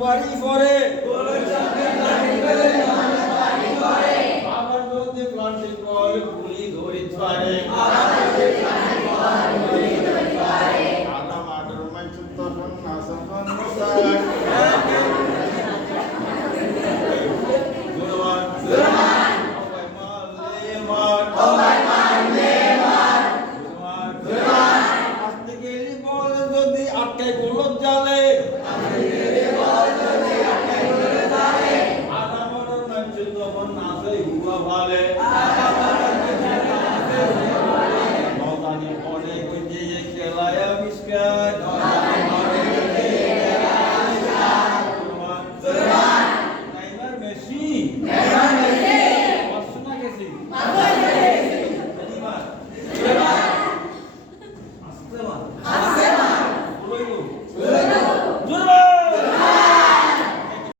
বাড়ি করে আবার যদি প্লান্টিং কল গুলি ধরি ছড়ে আদা মাটার মাইচুত তখন নাসখন নসায় গুরবান আটকে গোলক জালে আদা মাটার মাইচুত তখন নাসে হুয়া ভালে